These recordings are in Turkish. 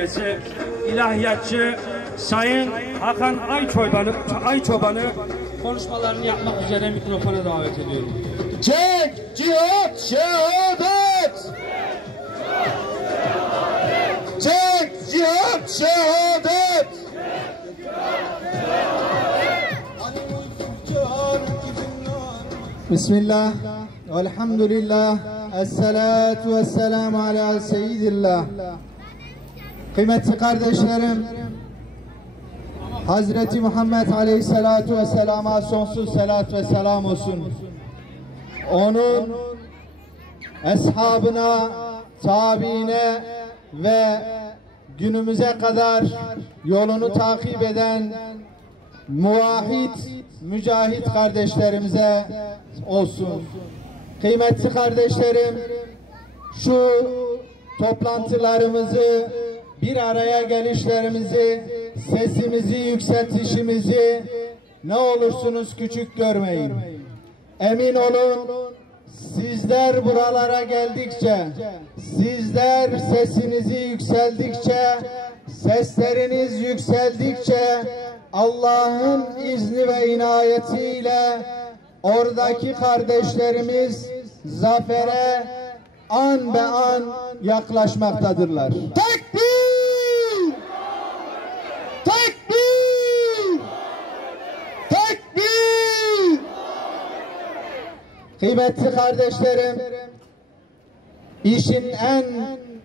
üyesi, ilahiyatçı Sayın Hakan Ayçoban'ı konuşmalarını yapmak üzere mikrofona davet ediyorum. Cenk, cihat, şehadet! Cenk, cihat, şehadet! Bismillah, elhamdülillah, esselatu vesselamu ala seyyidillah. Kıymetli kardeşlerim, Hazreti Muhammed Aleyhisselatu Vesselam'a sonsuz selat ve selam olsun. Onun eshabına, tabiine ve günümüze kadar yolunu takip eden muvahhid, mücahit kardeşlerimize olsun. Kıymetli kardeşlerim, şu toplantılarımızı, bir araya gelişlerimizi, sesimizi yükseltişimizi ne olursunuz küçük görmeyin. Emin olun, sizler buralara geldikçe, sizler sesinizi yükseldikçe, sesleriniz yükseldikçe Allah'ın izni ve inayetiyle oradaki kardeşlerimiz zafere an be an yaklaşmaktadırlar. Tekbir! Tekbir! Tekbir! Kıymetli kardeşlerim, işin en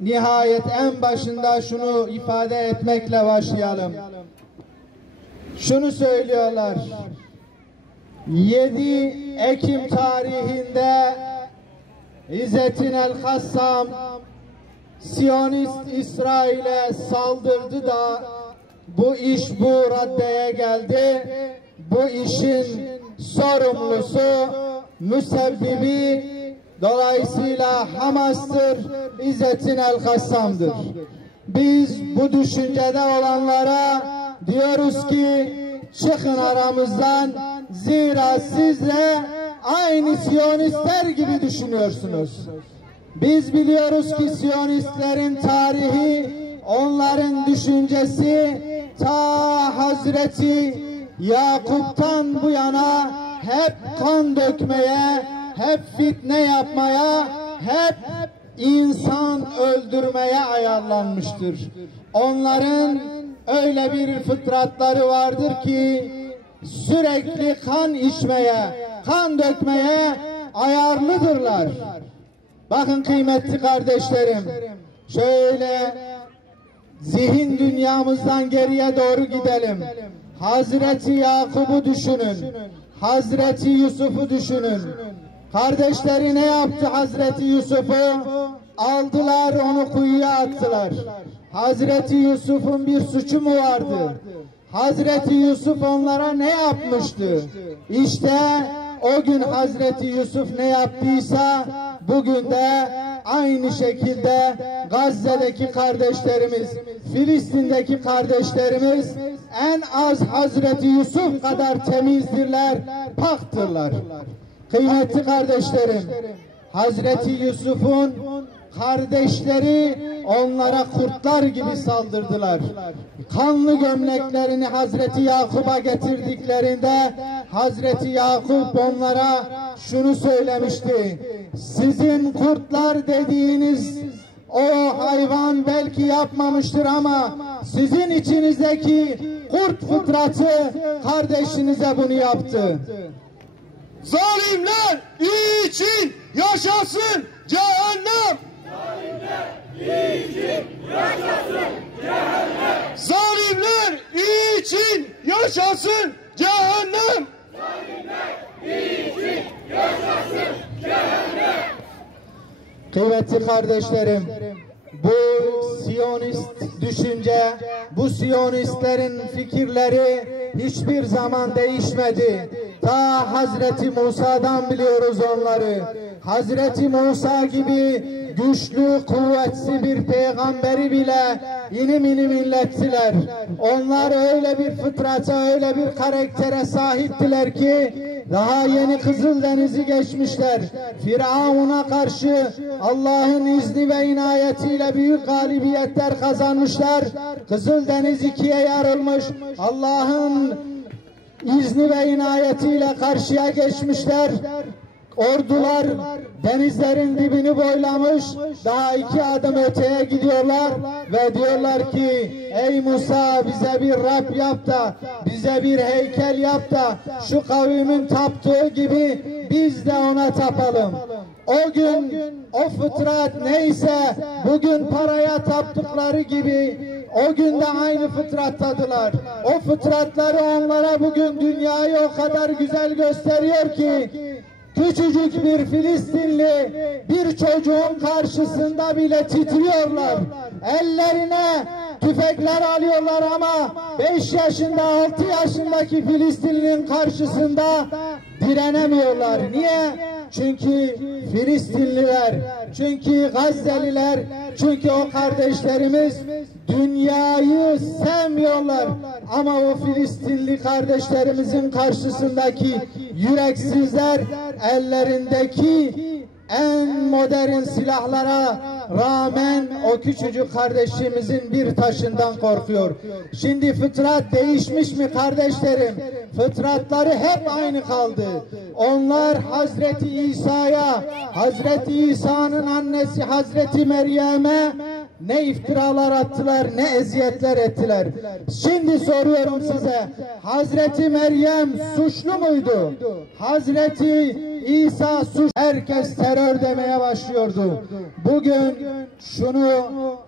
nihayet en başında şunu ifade etmekle başlayalım. Şunu söylüyorlar. 7 Ekim tarihinde İzzettin el-Kassam Siyonist İsrail'e saldırdı da bu iş bu raddeye geldi. Bu işin sorumlusu, müsebbibi dolayısıyla Hamas'tır, İzzettin el-Kassam'dır. Biz bu düşüncede olanlara diyoruz ki çıkın aramızdan, zira siz de aynı Siyonistler gibi düşünüyorsunuz. Biz biliyoruz ki Siyonistlerin tarihi, onların düşüncesi ta Hazreti Yakup'tan bu yana hep kan dökmeye, hep fitne yapmaya, hep insan öldürmeye ayarlanmıştır. Onların öyle bir fıtratları vardır ki sürekli kan içmeye, kan dökmeye ayarlıdırlar. Bakın kıymetli kardeşlerim, şöyle zihin dünyamızdan geriye doğru gidelim. Hazreti Yakup'u düşünün, Hazreti Yusuf'u düşünün. Kardeşleri ne yaptı Hazreti Yusuf'u? Aldılar, onu kuyuya attılar. Hazreti Yusuf'un bir suçu mu vardı? Hazreti Yusuf onlara ne yapmıştı? İşte o gün Hazreti Yusuf ne yaptıysa bugün de aynı şekilde Gazze'deki kardeşlerimiz, Filistin'deki kardeşlerimiz en az Hazreti Yusuf kadar temizdirler, paktırlar. Kıymetli kardeşlerim, Hazreti Yusuf'un kardeşleri onlara kurtlar gibi saldırdılar. Kanlı gömleklerini Hazreti Yakup'a getirdiklerinde Hazreti Yakup onlara şunu söylemişti: sizin kurtlar dediğiniz o hayvan belki yapmamıştır ama sizin içinizdeki kurt fıtratı kardeşinize bunu yaptı. Zalimler için yaşasın cehennem! Zalimler için yaşasın cehennem! Zalimler için yaşasın cehennem! Zalimler için yaşasın cehennem! Kıymetli kardeşlerim, bu Siyonist düşünce, bu Siyonistlerin fikirleri hiçbir zaman değişmedi. Ta Hazreti Musa'dan biliyoruz onları. Hazreti Musa gibi güçlü, kuvvetli bir peygamberi bile inim inim inlettiler. Onlar öyle bir fıtrata, öyle bir karaktere sahiptiler ki daha yeni Kızıldeniz'i geçmişler. Firavun'a karşı Allah'ın izni ve inayetiyle büyük galibiyetler kazanmışlar. Kızıldeniz ikiye yarılmış. Allah'ın izni ve inayetiyle karşıya geçmişler. Ordular denizlerin dibini boylamış, daha 2 adım öteye gidiyorlar ve diyorlar ki ey Musa, bize bir Rab yap da, bize bir heykel yap da şu kavmin taptığı gibi biz de ona tapalım. O gün o fıtrat neyse bugün paraya taptıkları gibi o gün de aynı fıtrattadılar. O fıtratları onlara bugün dünyayı o kadar güzel gösteriyor ki küçücük bir Filistinli bir çocuğun karşısında bile titriyorlar. Ellerine tüfekler alıyorlar ama 5 yaşında 6 yaşındaki Filistinli'nin karşısında direnemiyorlar. Niye? Çünkü Filistinliler, çünkü Gazze'liler, çünkü o kardeşlerimiz dünyayı sevmiyorlar. Ama o Filistinli kardeşlerimizin karşısındaki yüreksizler ellerindeki en modern silahlara rağmen o küçücük kardeşimizin bir taşından korkuyor. Şimdi fıtrat değişmiş mi kardeşlerim? Fıtratları hep aynı kaldı. Onlar Hazreti İsa'ya, Hazreti İsa'nın annesi Hazreti Meryem'e ne iftiralar attılar, ne eziyetler ettiler. Şimdi soruyorum size, Hazreti Meryem suçlu muydu? Hazreti İsa suçlu. Herkes terör demeye başlıyordu. Bugün şunu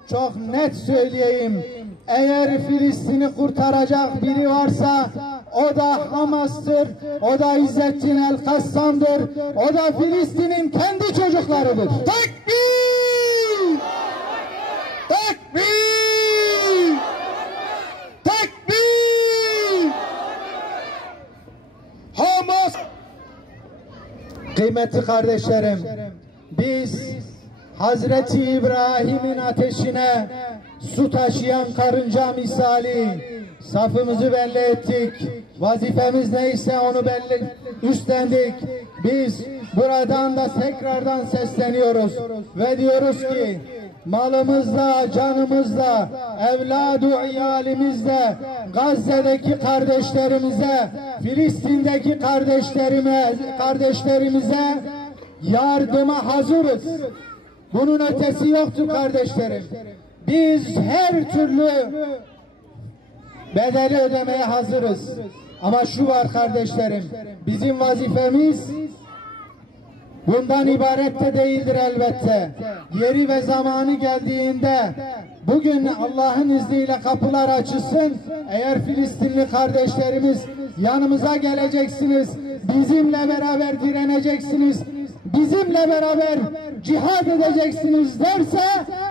çok net söyleyeyim. Eğer Filistin'i kurtaracak biri varsa o da Hamas'tır, o da İzzettin El-Kassam'dır, o da Filistin'in kendi çocuklarıdır. Tekbir! Tekbir! Tekbir! Hamas! Kıymetli kardeşlerim, biz Hazreti İbrahim'in ateşine su taşıyan karınca misali safımızı belli ettik. Vazifemiz neyse onu belli üstlendik. Biz buradan da tekrardan sesleniyoruz ve diyoruz ki malımızla, canımızla, evladu iyalimizle, Gazze'deki kardeşlerimize, Filistin'deki kardeşlerimize yardıma hazırız. Bunun ötesi yoktur kardeşlerim. Biz her türlü bedeli ödemeye hazırız. Ama şu var kardeşlerim, bizim vazifemiz bundan ibaret de değildir elbette. Yeri ve zamanı geldiğinde bugün Allah'ın izniyle kapılar açılsın. Eğer Filistinli kardeşlerimiz yanımıza geleceksiniz, bizimle beraber direneceksiniz, bizimle beraber cihad edeceksiniz derse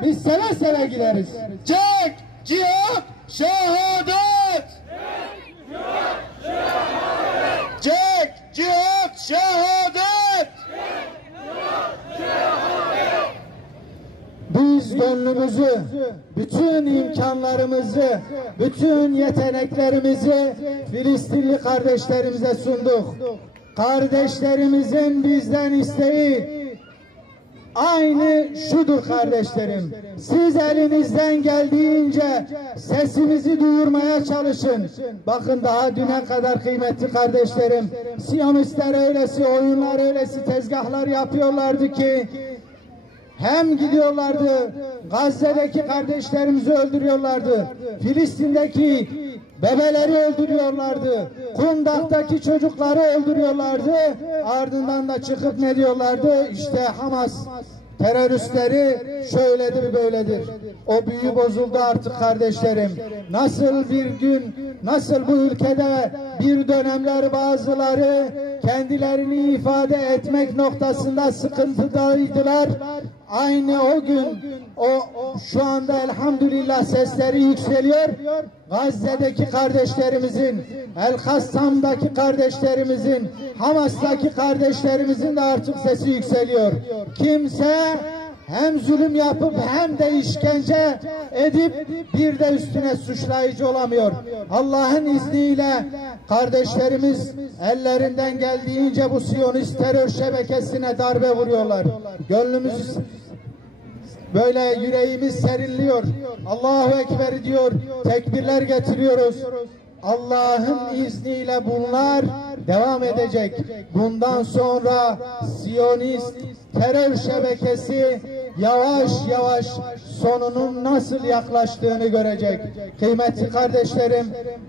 biz seve seve gideriz. Çek, cihat, şehadet! Çek, cihat, şehadet! Biz gönlümüzü, bütün imkanlarımızı, bütün yeteneklerimizi Filistinli kardeşlerimize sunduk. Kardeşlerimizin bizden isteği aynı şudur kardeşlerim. Siz elinizden geldiğince sesimizi duyurmaya çalışın. Bakın daha düne kadar kıymetli kardeşlerim, Siyonistler öylesi oyunlar, öylesi tezgahlar yapıyorlardı ki hem gidiyorlardı Gazze'deki kardeşlerimizi öldürüyorlardı, Filistin'deki bebeleri öldürüyorlardı, Kundak'taki çocukları öldürüyorlardı, ardından da çıkıp ne diyorlardı? İşte Hamas teröristleri şöyledir böyledir. O büyü bozuldu artık kardeşlerim. Nasıl bir gün, nasıl bu ülkede bir dönemler bazıları kendilerini ifade etmek noktasında sıkıntıdaydılar. Aynı o gün, şu anda elhamdülillah sesleri yükseliyor. Gazze'deki kardeşlerimizin, El-Kassam'daki kardeşlerimizin, Hamas'taki kardeşlerimizin de artık sesi yükseliyor. Kimse hem zulüm yapıp hem de işkence edip bir de üstüne suçlayıcı olamıyor. Allah'ın izniyle kardeşlerimiz ellerinden geldiğince bu Siyonist terör şebekesine darbe vuruyorlar. Gönlümüz böyle, yüreğimiz serinliyor. Allahu Ekber diyor, tekbirler getiriyoruz. Allah'ın izniyle bunlar devam edecek. Bundan sonra Siyonist terör şebekesi yavaş yavaş sonunun nasıl yaklaştığını görecek. Kıymetli kardeşlerim,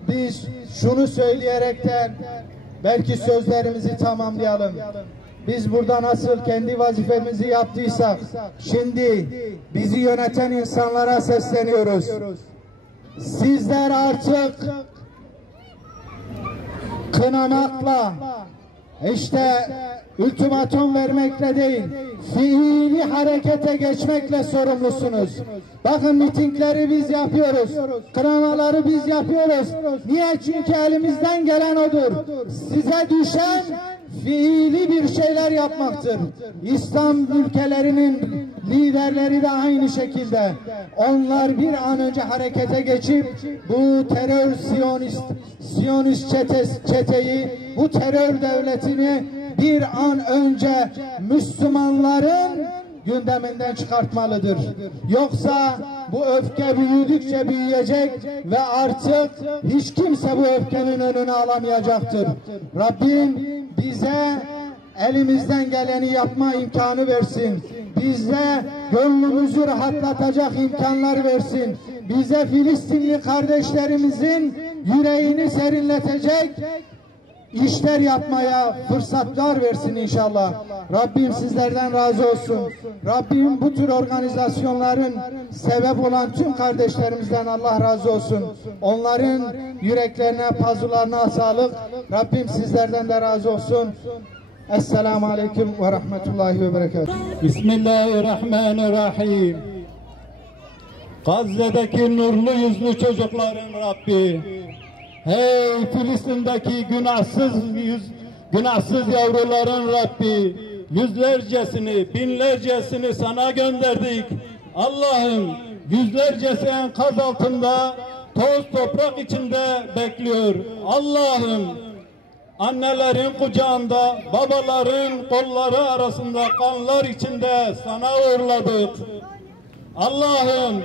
biz şunu söyleyerekten belki sözlerimizi tamamlayalım. Biz burada nasıl kendi vazifemizi yaptıysak, şimdi bizi yöneten insanlara sesleniyoruz. Sizler artık kınamakla, işte ultimatum vermekle değil, fiili harekete geçmekle sorumlusunuz. Bakın, mitingleri biz yapıyoruz, kınamaları biz yapıyoruz. Niye? Çünkü elimizden gelen odur. Size düşen fiili bir şeyler yapmaktır. İslam ülkelerinin liderleri de aynı şekilde. Onlar bir an önce harekete geçip bu terör Siyonist çeteyi, bu terör devletini bir an önce Müslümanların gündeminden çıkartmalıdır. Yoksa bu öfke büyüdükçe büyüyecek ve artık hiç kimse bu öfkenin önünü alamayacaktır. Rabbim bize elimizden geleni yapma imkanı versin. Bize gönlümüzü rahatlatacak imkanlar versin. Bize Filistinli kardeşlerimizin yüreğini serinletecek işler yapmaya fırsatlar versin inşallah. Rabbim sizlerden razı olsun. Rabbim bu tür organizasyonların sebep olan tüm kardeşlerimizden Allah razı olsun. Onların yüreklerine, pazularına sağlık. Rabbim sizlerden de razı olsun. Esselamu Aleyküm ve Rahmetullahi ve Berekatuhu. Bismillahirrahmanirrahim. Gazze'deki nurlu yüzlü çocukların Rabbi, hey Filistin'deki günahsız yavruların Rabbi, yüzlercesini, binlercesini sana gönderdik. Allah'ım, yüzlercesi enkaz altında, toz toprak içinde bekliyor. Allah'ım, annelerin kucağında, babaların kolları arasında kanlar içinde sana uğurladık. Allah'ım,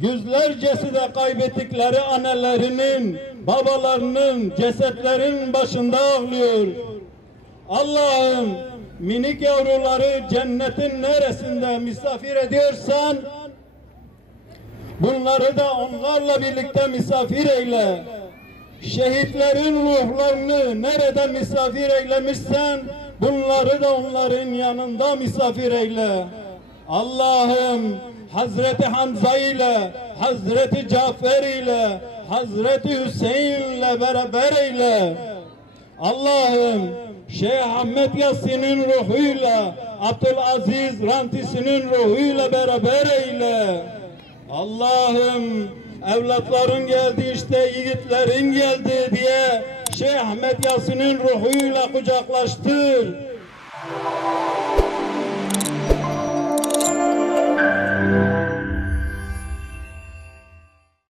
yüzlercesi de kaybettikleri annelerinin, babalarının, cesetlerin başında ağlıyor. Allah'ım, minik yavruları cennetin neresinde misafir ediyorsan, bunları da onlarla birlikte misafir eyle. Şehitlerin ruhlarını nerede misafir eylemişsen, bunları da onların yanında misafir eyle. Allah'ım, Hazreti Hamza ile, Hazreti Cafer ile, Hazreti Hüseyin ile beraber eyle. Allah'ım, Şeyh Ahmet Yasin'in ruhuyla, Abdülaziz Rantisi'nin ruhuyla beraber eyle. Allah'ım, evlatların geldi, işte yiğitlerin geldi diye Şeyh Ahmet Yasin'in ruhuyla kucaklaştır.